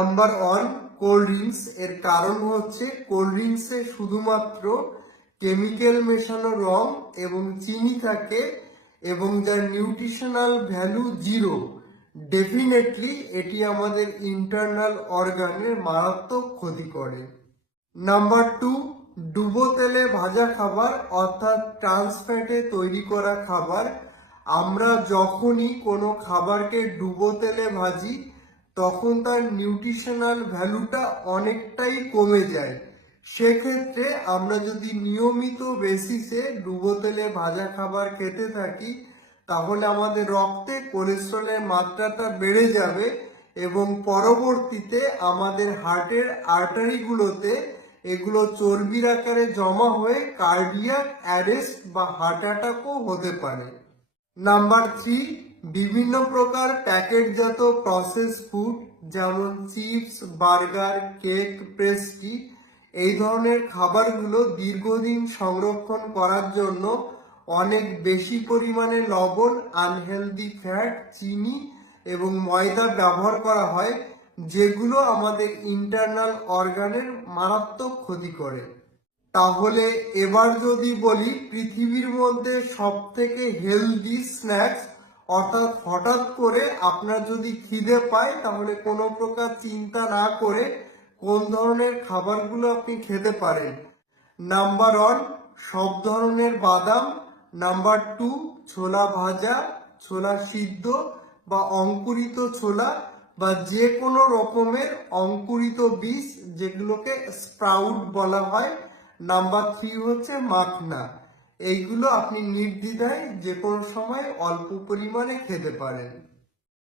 Number 1, cold drinks. এর কারণ হচ্ছে কোল্ড ড্রিঙ্কসে শুধুমাত্র কেমিক্যাল মেশানো রং এবং চিনি থাকে এবং যার নিউট্রিশনাল ভ্যালু 0। ডেফিনেটলি এটি আমাদের ইন্টারনাল অর্গানের মারাত্মক ক্ষতি করে। নাম্বার 2, ডুবো তেলে ভাজা খাবার অর্থাৎ ট্রান্স ফ্যাটে তৈরি করা খাবার। আমরা যখনই কোনো খাবারকে ডুবো তেলে ভাজি তখন তার নিউট্রিশনাল ভ্যালুটা অনেকটাই কমে যায়। সেক্ষেত্রে আমরা যদি নিয়মিত বেসিসে ডুবো তেলে ভাজা খাবার খেতে থাকি তাহলে আমাদের রক্তে কোলেস্টেরলের মাত্রাটা বেড়ে যাবে এবং পরবর্তীতে আমাদের হার্টের আর্টারিগুলোতে এগুলো চর্বির আকারে জমা হয়ে কার্ডিয়াক অ্যারেস্ট বা হার্ট অ্যাটাকও হতে পারে। নাম্বার 3, বিভিন্ন প্রকার প্যাকেটজাত প্রসেস ফুড যেমন চিপস, বার্গার, কেক, পেস্ট্রি এই ধরনের খাবারগুলো দীর্ঘদিন সংরক্ষণ করার জন্য অনেক বেশি পরিমাণে লবণ, আনহেলদি ফ্যাট, চিনি এবং ময়দা ব্যবহার করা হয়, যেগুলো আমাদের ইন্টারনাল অর্গানের মারাত্মক ক্ষতি করে। তাহলে এবার যদি বলি পৃথিবীর মধ্যে সব থেকে হেলদি স্ন্যাক্স, অর্থাৎ হঠাৎ করে আপনার যদি খিদে পায় তাহলে কোনো প্রকার চিন্তা না করে কোন ধরনের খাবারগুলো আপনি খেতে পারেন। নাম্বার 1, সব ধরনের বাদাম। নাম্বার 2, ছোলা ভাজা, ছোলা সিদ্ধ বা অঙ্কুরিত ছোলা বা যে কোনো রকমের অঙ্কুরিত বীজ যেগুলোকে স্প্রাউট বলা হয়। নাম্বার 3 হচ্ছে মাখনা। এইগুলো আপনি নির্দ্বিধায় যে কোনো সময় অল্প পরিমাণে খেতে পারেন।